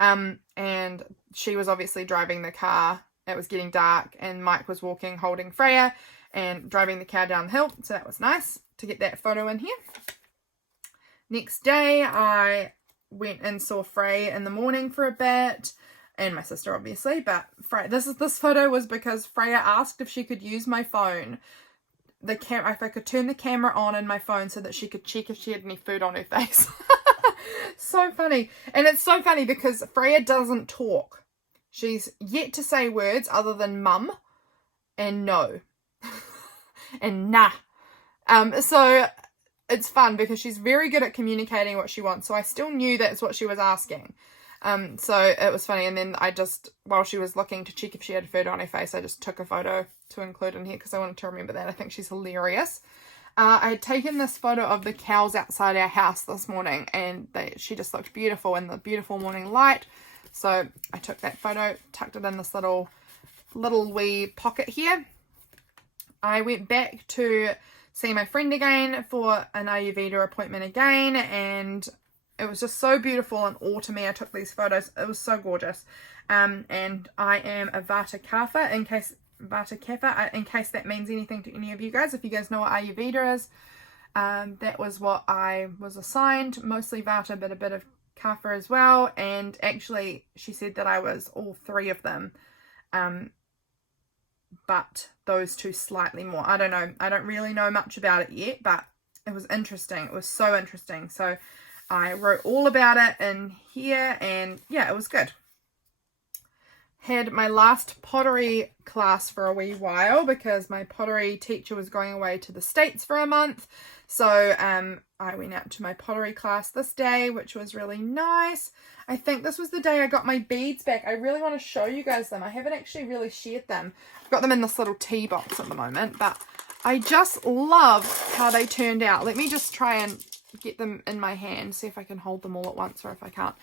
And she was obviously driving the car. It was getting dark and Mike was walking, holding Freya and driving the cow down the hill. So that was nice to get that photo in here. Next day, I went and saw Freya in the morning for a bit, and my sister obviously, but this photo was because Freya asked if she could use my phone, if I could turn the camera on in my phone so that she could check if she had any food on her face. So funny. And it's so funny because Freya doesn't talk. She's yet to say words other than mum and no and nah. So it's fun because she's very good at communicating what she wants. So I still knew that's what she was asking. So it was funny. And then while she was looking to check if she had food on her face, I just took a photo to include in here because I wanted to remember that. I think she's hilarious. I had taken this photo of the cows outside our house this morning, and she just looked beautiful in the beautiful morning light. So I took that photo, tucked it in this little wee pocket here. I went back to see my friend again for an Ayurveda appointment again, and it was just so beautiful and autumny. I took these photos. It was so gorgeous. And I am a Vata Kapha, in case that means anything to any of you guys. If you guys know what Ayurveda is, that was what I was assigned, mostly Vata, but a bit of Kapha as well. And actually, she said that I was all three of them, but those two slightly more. I don't know. I don't really know much about it yet, but it was interesting. It was so interesting. So I wrote all about it in here, and yeah, it was good. Had my last pottery class for a wee while because my pottery teacher was going away to the States for a month. So I went out to my pottery class this day, which was really nice. I think this was the day I got my beads back. I really want to show you guys them. I haven't actually really shared them. I've got them in this little tea box at the moment, but I just love how they turned out. Let me just try and get them in my hand, see if I can hold them all at once or if I can't.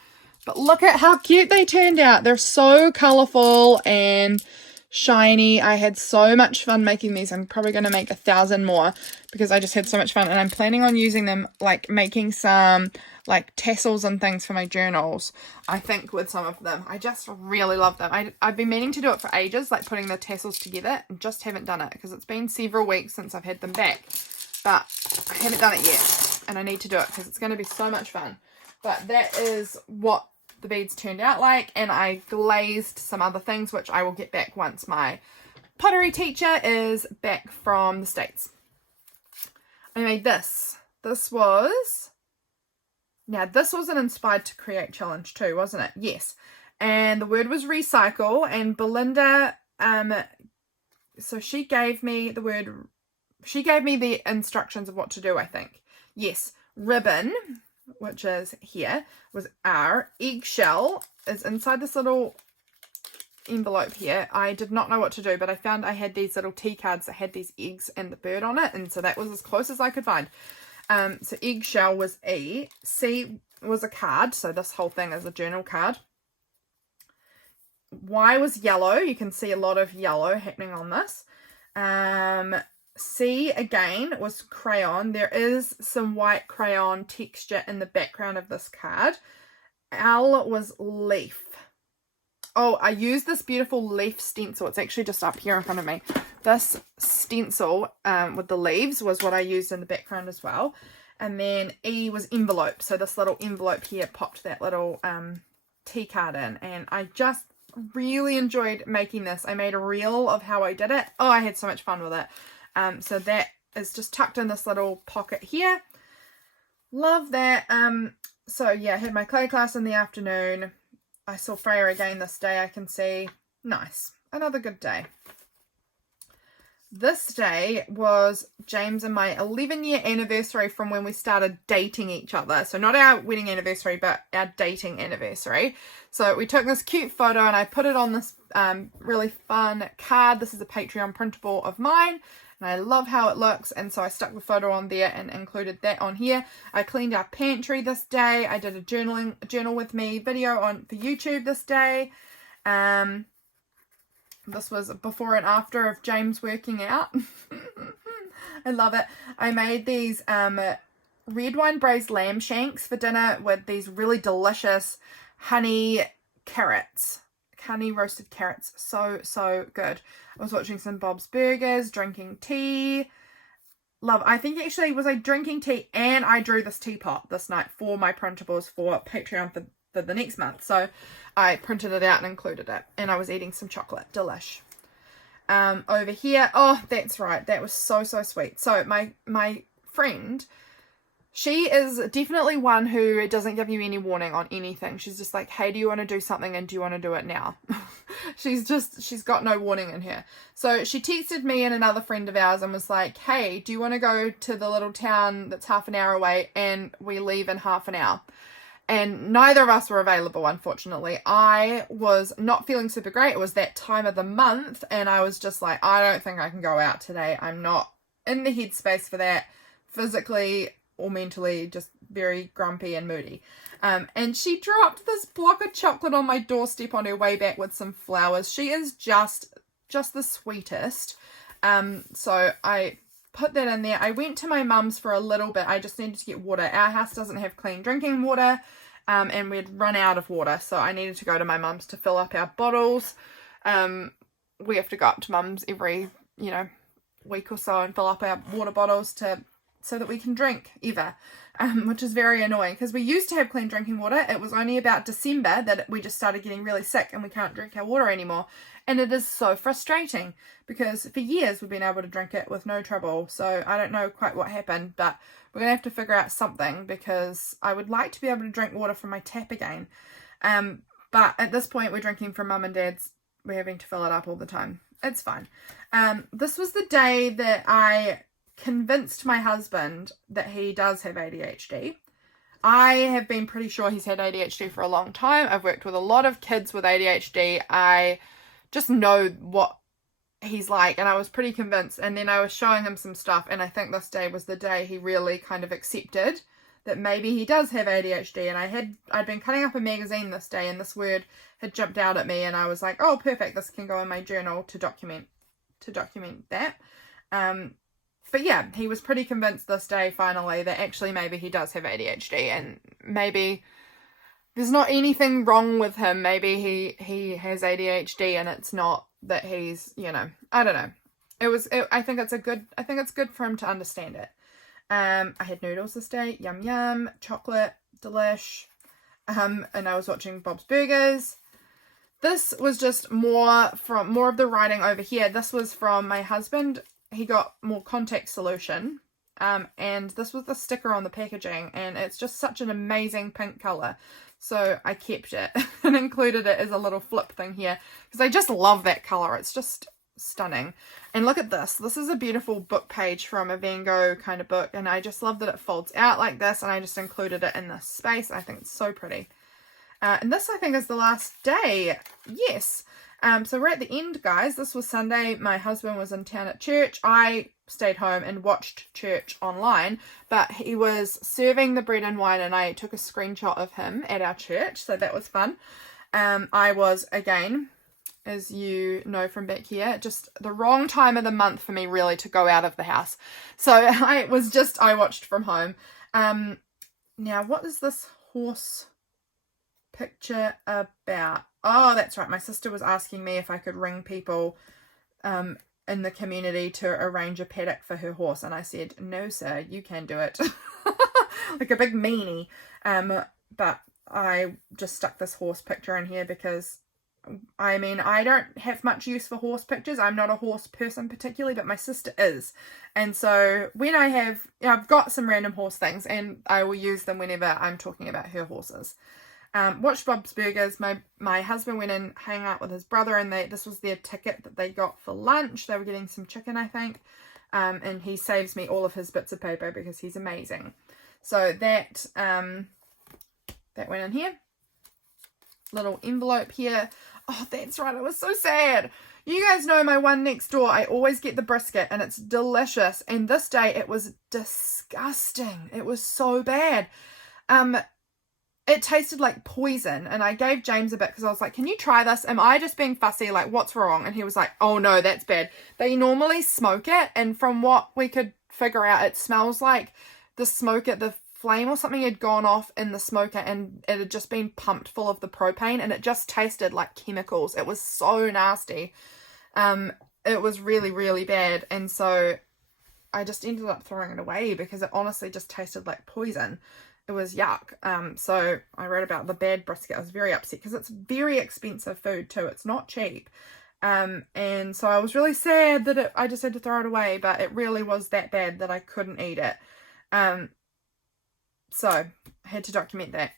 But look at how cute they turned out. They're so colourful and shiny. I had so much fun making these. I'm probably going to make 1,000 more because I just had so much fun. And I'm planning on using them, like making some like tassels and things for my journals, I think, with some of them. I just really love them. I've been meaning to do it for ages, like putting the tassels together, and just haven't done it because it's been several weeks since I've had them back. But I haven't done it yet, and I need to do it because it's going to be so much fun. But that is what the beads turned out like, and I glazed some other things, which I will get back once my pottery teacher is back from the States. I made this. This was an Inspired to Create challenge too, wasn't it? Yes. And the word was recycle, and Belinda, so she gave me the instructions of what to do, I think. Yes. Ribbon, which is here, was R. Eggshell is inside this little envelope here. I did not know what to do, but I found I had these little tea cards that had these eggs and the bird on it, and so that was as close as I could find. So eggshell was E. C was a card, so this whole thing is a journal card. Y was yellow. You can see a lot of yellow happening on this. C again was crayon. There is some white crayon texture in the background of this card. L was leaf. Oh, I used this beautiful leaf stencil. It's actually just up here in front of me. This stencil with the leaves was what I used in the background as well. And then E was envelope. So this little envelope here popped that little tea card in. And I just really enjoyed making this. I made a reel of how I did it. Oh, I had so much fun with it. So that is just tucked in this little pocket here. Love that. So yeah, I had my clay class in the afternoon. I saw Freya again this day, I can see. Nice. Another good day. This day was James and my 11-year anniversary from when we started dating each other. So not our wedding anniversary, but our dating anniversary. So we took this cute photo and I put it on this really fun card. This is a Patreon printable of mine. And I love how it looks. And so I stuck the photo on there and included that on here. I cleaned our pantry this day. I did a journal with me video for YouTube this day. This was before and after of James working out. I love it. I made these red wine braised lamb shanks for dinner with these really delicious honey roasted carrots. So good. I was watching some Bob's Burgers, drinking tea. I think actually was I drinking tea and I drew this teapot this night for my printables for Patreon for the next month. So I printed it out and included it. And I was eating some chocolate. Delish. Over here. Oh, that's right. That was so sweet. So my friend, she is definitely one who doesn't give you any warning on anything. She's just like, hey, do you want to do something and do you want to do it now? She's got no warning in her. So she texted me and another friend of ours and was like, hey, do you want to go to the little town that's half an hour away and we leave in half an hour? And neither of us were available, unfortunately. I was not feeling super great. It was that time of the month and I was just like, I don't think I can go out today. I'm not in the headspace for that physically or mentally, just very grumpy and moody. And she dropped this block of chocolate on my doorstep on her way back with some flowers. She is just the sweetest. So I put that in there. I went to my mum's for a little bit. I just needed to get water. Our house doesn't have clean drinking water, and we'd run out of water. So I needed to go to my mum's to fill up our bottles. We have to go up to mum's every, week or so and fill up our water bottles so that we can drink ever, which is very annoying because we used to have clean drinking water. It was only about December that we just started getting really sick and we can't drink our water anymore. And it is so frustrating because for years we've been able to drink it with no trouble. So I don't know quite what happened, but we're going to have to figure out something because I would like to be able to drink water from my tap again. But at this point we're drinking from mum and dad's. We're having to fill it up all the time. It's fine. This was the day that I convinced my husband that he does have ADHD. I have been pretty sure he's had ADHD for a long time. I've worked with a lot of kids with ADHD. I just know what he's like and I was pretty convinced, and then I was showing him some stuff and I think this day was the day he really kind of accepted that maybe he does have ADHD. And I'd been cutting up a magazine this day and this word had jumped out at me and I was like, oh perfect, this can go in my journal to document that. But yeah, he was pretty convinced this day finally that actually maybe he does have ADHD and maybe there's not anything wrong with him. Maybe he has ADHD and it's not that he's, I don't know. I think it's good for him to understand it. I had noodles this day, yum, chocolate, delish. And I was watching Bob's Burgers. This was just more of the writing over here. This was from my husband. He got more contact solution. And this was the sticker on the packaging. And it's just such an amazing pink colour. So I kept it and included it as a little flip thing here. Because I just love that colour. It's just stunning. And look at this. This is a beautiful book page from a Van Gogh kind of book. And I just love that it folds out like this. And I just included it in this space. I think it's so pretty. And this I think is the last day. Yes. So we're at the end, guys. This was Sunday. My husband was in town at church. I stayed home and watched church online, but he was serving the bread and wine and I took a screenshot of him at our church. So that was fun. I was, again, as you know from back here, just the wrong time of the month for me really to go out of the house. So I watched from home. Now what is this horse picture about? Oh, that's right. My sister was asking me if I could ring people in the community to arrange a paddock for her horse. And I said, no, sir, you can do it. Like a big meanie. But I just stuck this horse picture in here because I mean, I don't have much use for horse pictures. I'm not a horse person particularly, but my sister is. And so when I've got some random horse things, and I will use them whenever I'm talking about her horses. Watched Bob's Burgers. My husband went and hung out with his brother, and this was their ticket that they got for lunch. They were getting some chicken, I think. And he saves me all of his bits of paper because he's amazing. So that went in here. Little envelope here. Oh, that's right. I was so sad. You guys know my one next door. I always get the brisket and it's delicious. And this day it was disgusting. It was so bad. It tasted like poison, and I gave James a bit because I was like, can you try this? Am I just being fussy? Like, what's wrong? And he was like, oh no, that's bad. They normally smoke it, and from what we could figure out, it smells like the smoke at the flame or something had gone off in the smoker, and it had just been pumped full of the propane, and it just tasted like chemicals. It was so nasty. It was really, really bad, and so I just ended up throwing it away because it honestly just tasted like poison. It was yuck. So I wrote about the bad brisket. I was very upset because it's very expensive food too. It's not cheap. And so I was really sad that I just had to throw it away, but it really was that bad that I couldn't eat it. So I had to document that.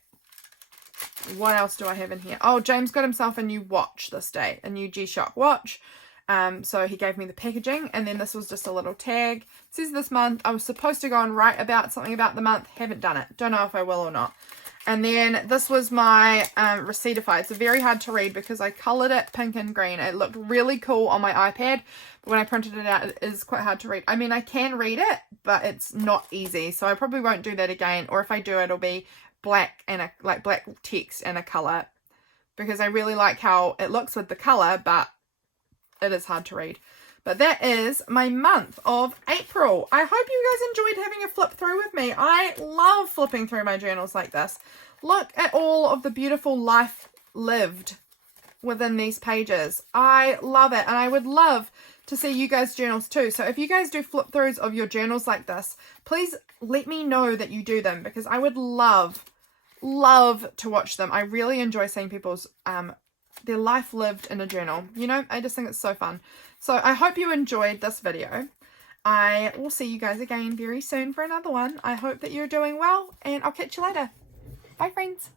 What else do I have in here? Oh, James got himself a new watch this day, a new G-Shock watch. So he gave me the packaging, and then this was just a little tag. It says this month. I was supposed to go and write about something about the month. Haven't done it. Don't know if I will or not. And then this was my Recycloves. It's very hard to read because I coloured it pink and green. It looked really cool on my iPad, but when I printed it out, it is quite hard to read. I mean, I can read it, but it's not easy. So I probably won't do that again. Or if I do, it'll be black and black text and a colour, because I really like how it looks with the colour, but it is hard to read. But that is my month of April. I hope you guys enjoyed having a flip through with me. I love flipping through my journals like this. Look at all of the beautiful life lived within these pages. I love it, and I would love to see you guys' journals too. So if you guys do flip throughs of your journals like this, please let me know that you do them, because I would love to watch them. I really enjoy seeing people's their life lived in a journal. You know, I just think it's so fun. So I hope you enjoyed this video. I will see you guys again very soon for another one. I hope that you're doing well, and I'll catch you later. Bye, friends.